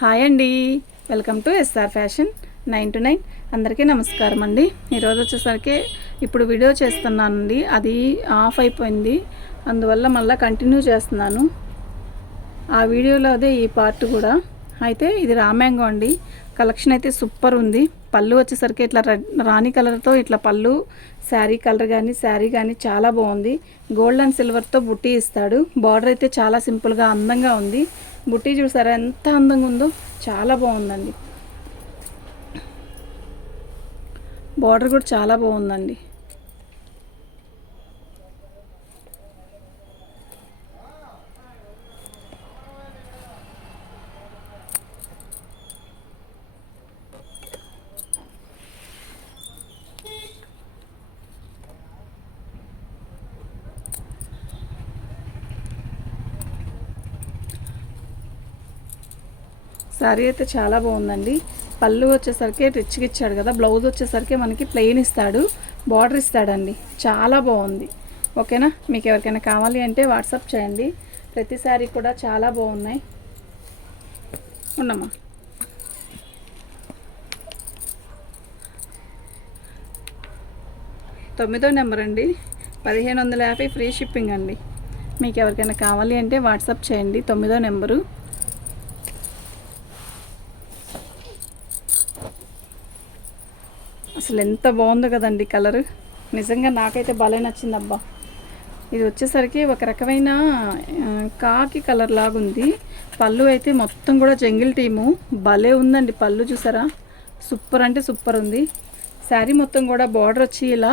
Hi అండి, welcome to SR fashion 9 to 9. అందరికీ నమస్కారం అండి. ఈరోజు వచ్చేసరికి ఇప్పుడు వీడియో చేస్తున్నానండి, అది ఆఫ్ అయిపోయింది, అందువల్ల మళ్ళీ కంటిన్యూ చేస్తున్నాను. ఆ వీడియోలో అదే ఈ పార్ట్ కూడా. అయితే ఇది రామ్యాంగో అండి, కలెక్షన్ అయితే సూపర్ ఉంది. పళ్ళు వచ్చేసరికి ఇట్లా రాణి కలర్తో ఇట్లా పళ్ళు, శారీ కలర్ కానీ చాలా బాగుంది. గోల్డ్ అండ్ సిల్వర్తో బుట్టి ఇస్తాడు. బార్డర్ అయితే చాలా సింపుల్గా అందంగా ఉంది. బుట్టి చూసారా ఎంత అందంగా ఉందో, చాలా బాగుందండి. బార్డర్ కూడా చాలా బాగుందండి. శారీ అయితే చాలా బాగుందండి. పళ్ళు వచ్చేసరికి రిచ్గా ఇచ్చాడు కదా, బ్లౌజ్ వచ్చేసరికి మనకి ప్లెయిన్ ఇస్తాడు, బార్డర్ ఇస్తాడండి. చాలా బాగుంది. ఓకేనా, మీకు ఎవరికైనా కావాలి అంటే వాట్సాప్ చేయండి. ప్రతి శారీ కూడా చాలా బాగున్నాయి. ఉన్నమ్మా, తొమ్మిదో నెంబర్ అండి, 1550 ఫ్రీ షిప్పింగ్ అండి. మీకు ఎవరికైనా కావాలి అంటే వాట్సాప్ చేయండి. 9వ నెంబరు. అసలు ఎంత బాగుందో కదండి కలరు, నిజంగా నాకైతే భలే నచ్చింది అబ్బా. ఇది వచ్చేసరికి ఒక రకమైన కాకి కలర్ లాగుంది. పళ్ళు అయితే మొత్తం కూడా జంగిల్ టీము, భలే ఉందండి. పళ్ళు చూసారా, సూపర్ అంటే సూపర్ ఉంది. శారీ మొత్తం కూడా బార్డర్ వచ్చి ఇలా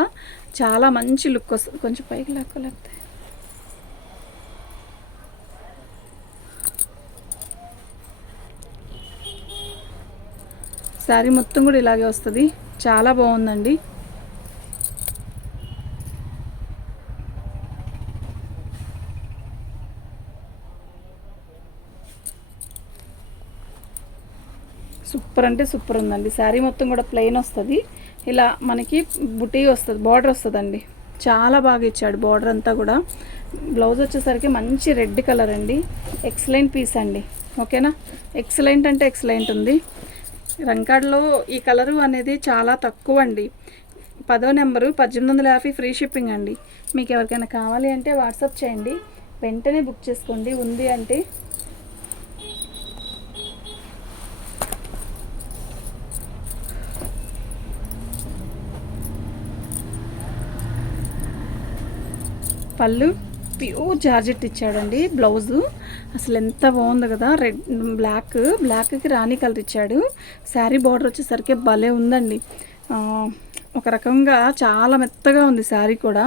చాలా మంచి లుక్ వస్తుంది. కొంచెం పైకి లాక్కోలేకపోతే శారీ మొత్తం కూడా ఇలాగే వస్తుంది. చాలా బాగుందండి. సూపర్ అంటే సూపర్ ఉందండి. శారీ మొత్తం కూడా ప్లెయిన్ వస్తుంది, ఇలా మనకి బుటీ వస్తుంది, బార్డర్ వస్తుందండి. చాలా బాగా ఇచ్చాడు బార్డర్ అంతా కూడా. బ్లౌజ్ వచ్చేసరికి మంచి రెడ్ కలర్ అండి. ఎక్సలెంట్ పీస్ అండి. ఓకేనా, ఎక్సలెంట్ అంటే ఎక్సలెంట్ ఉంది. రంకాడ్లో ఈ కలరు అనేది చాలా తక్కువ అండి. 10వ నెంబరు, 1850 ఫ్రీ షిప్పింగ్ అండి. మీకు ఎవరికైనా కావాలి అంటే వాట్సాప్ చేయండి, వెంటనే బుక్ చేసుకోండి. ఉంది అంటే పళ్ళు ప్యూర్ జార్జెట్ ఇచ్చాడండి. బ్లౌజు అసలు ఎంత బాగుంది కదా, రెడ్ బ్లాక్కి రాణి కలర్ ఇచ్చాడు. శారీ బార్డర్ వచ్చేసరికి భలే ఉందండి. ఒక రకంగా చాలా మెత్తగా ఉంది. శారీ కూడా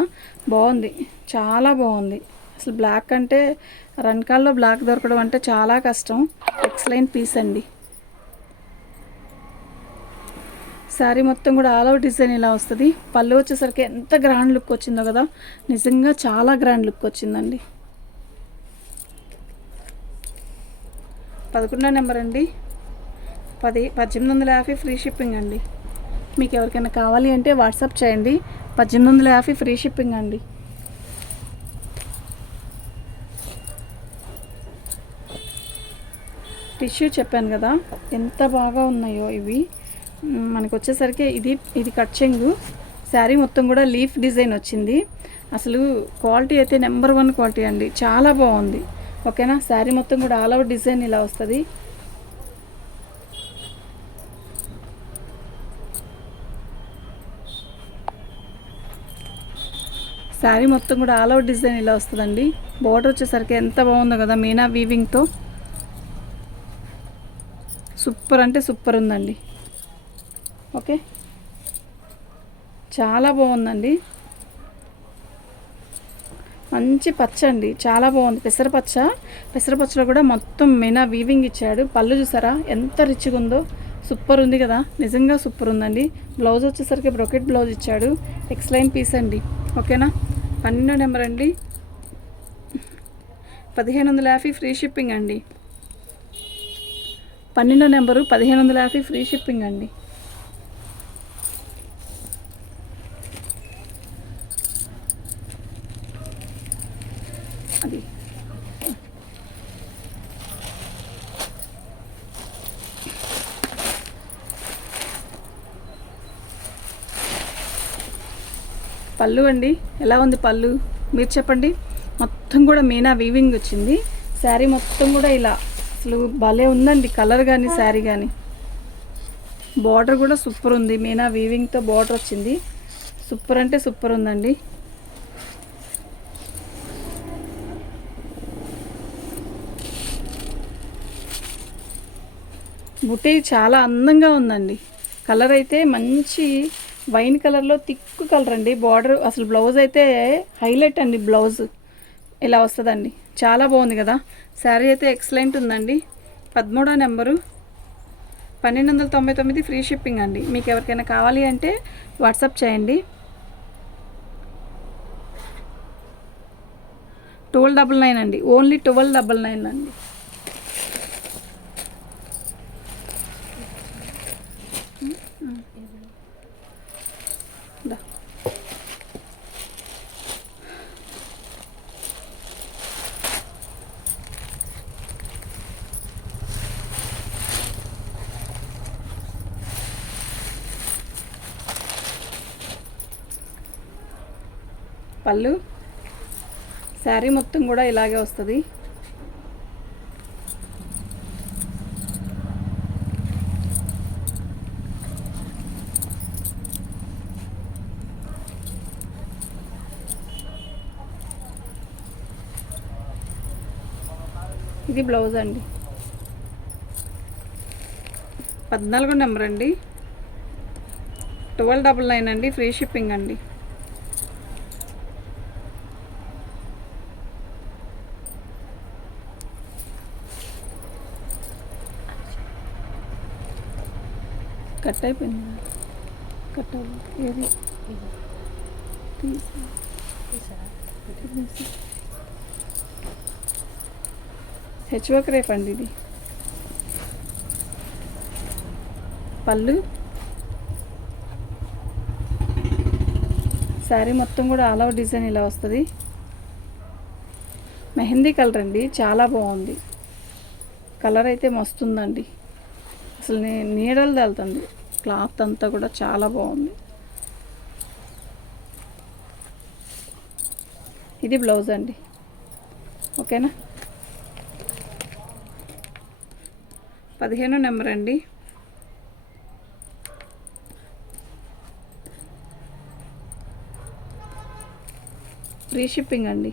బాగుంది, చాలా బాగుంది. అసలు బ్లాక్ అంటే రన్కాల్లో బ్లాక్ దొరకడం అంటే చాలా కష్టం. ఎక్సలెంట్ పీస్ అండి. శారీ మొత్తం కూడా ఆల్ అవుట్ డిజైన్ ఇలా వస్తుంది. పళ్ళు వచ్చేసరికి ఎంత గ్రాండ్ లుక్ వచ్చిందో కదా, నిజంగా చాలా గ్రాండ్ లుక్ వచ్చిందండి. 11వ నెంబర్ అండి, 1850 ఫ్రీ షిప్పింగ్ అండి. మీకు ఎవరికైనా కావాలి అంటే వాట్సాప్ చేయండి. 1850 ఫ్రీ షిప్పింగ్ అండి. టిష్యూ చెప్పాను కదా ఎంత బాగా ఉన్నాయో ఇవి. మనకు వచ్చేసరికి ఇది కట్ చెంగు. శారీ మొత్తం కూడా లీఫ్ డిజైన్ వచ్చింది. అసలు క్వాలిటీ అయితే నెంబర్ 1 క్వాలిటీ అండి, చాలా బాగుంది. ఓకేనా, శారీ మొత్తం కూడా ఆల్ అవుట్ డిజైన్ ఇలా వస్తుంది. శారీ మొత్తం కూడా ఆల్ అవుట్ డిజైన్ ఇలా వస్తుందండి. బార్డర్ వచ్చేసరికి ఎంత బాగుందో కదా, మీనా వీవింగ్తో. సూపర్ అంటే సూపర్ ఉందండి. ఓకే, చాలా బాగుందండి. మంచి పచ్చ అండి, చాలా బాగుంది. పెసరపచ్చలో కూడా మొత్తం మీనా వీవింగ్ ఇచ్చాడు. పళ్ళు చూసారా ఎంత రిచ్గా ఉందో, సూపర్ ఉంది కదా, నిజంగా సూపర్ ఉందండి. బ్లౌజ్ వచ్చేసరికి బ్రొకెట్ బ్లౌజ్ ఇచ్చాడు. ఎక్సలెంట్ పీస్ అండి. ఓకేనా, 12వ నెంబర్ అండి, 1550 ఫ్రీ షిప్పింగ్ అండి. 12వ నెంబరు, 1550 ఫ్రీ షిప్పింగ్ అండి. అది పళ్ళు అండి, ఎలా ఉంది పళ్ళు మీరు చెప్పండి. మొత్తం కూడా మీనా వీవింగ్ వచ్చింది. శారీ మొత్తం కూడా ఇలా అసలు భలే ఉందండి, కలర్ కానీ శారీ కానీ. బార్డర్ కూడా సూపర్ ఉంది, మీనా వీవింగ్తో బార్డర్ వచ్చింది. సూపర్ అంటే సూపర్ ఉందండి. బుటీ చాలా అందంగా ఉందండి. కలర్ అయితే మంచి వైన్ కలర్లో థిక్ కలర్ అండి. బార్డర్ అసలు బ్లౌజ్ అయితే హైలైట్ అండి. బ్లౌజ్ ఇలా వస్తుందండి, చాలా బాగుంది కదా. శారీ అయితే ఎక్సలెంట్ ఉందండి. 13వ నెంబరు, 1299 ఫ్రీ షిప్పింగ్ అండి. మీకు ఎవరికైనా కావాలి అంటే వాట్సాప్ చేయండి. 1299 అండి, ఓన్లీ 1299 అండి. పళ్ళు శారీ మొత్తం కూడా ఇలాగే వస్తుంది. ఇది బ్లౌజ్ అండి. 14వ నెంబర్ అండి, 1299 అండి, ఫ్రీ షిప్పింగ్ అండి. కట్ అయిపోయింది, కట్ ఏది హెచ్వర్క్ రేప్ అండి ఇది. పళ్ళు శారీ మొత్తం కూడా ఆల్ ఓవర్ డిజైన్ ఇలా వస్తుంది. మెహందీ కలర్ అండి, చాలా బాగుంది. కలర్ అయితే మస్తుందండి, అసలు నీడలు తగులుతుంది. క్లాత్ అంతా కూడా చాలా బాగుంది. ఇది బ్లౌజ్ అండి, ఓకేనా. 15వ నెంబర్ అండి, ఫ్రీ షిప్పింగ్ అండి.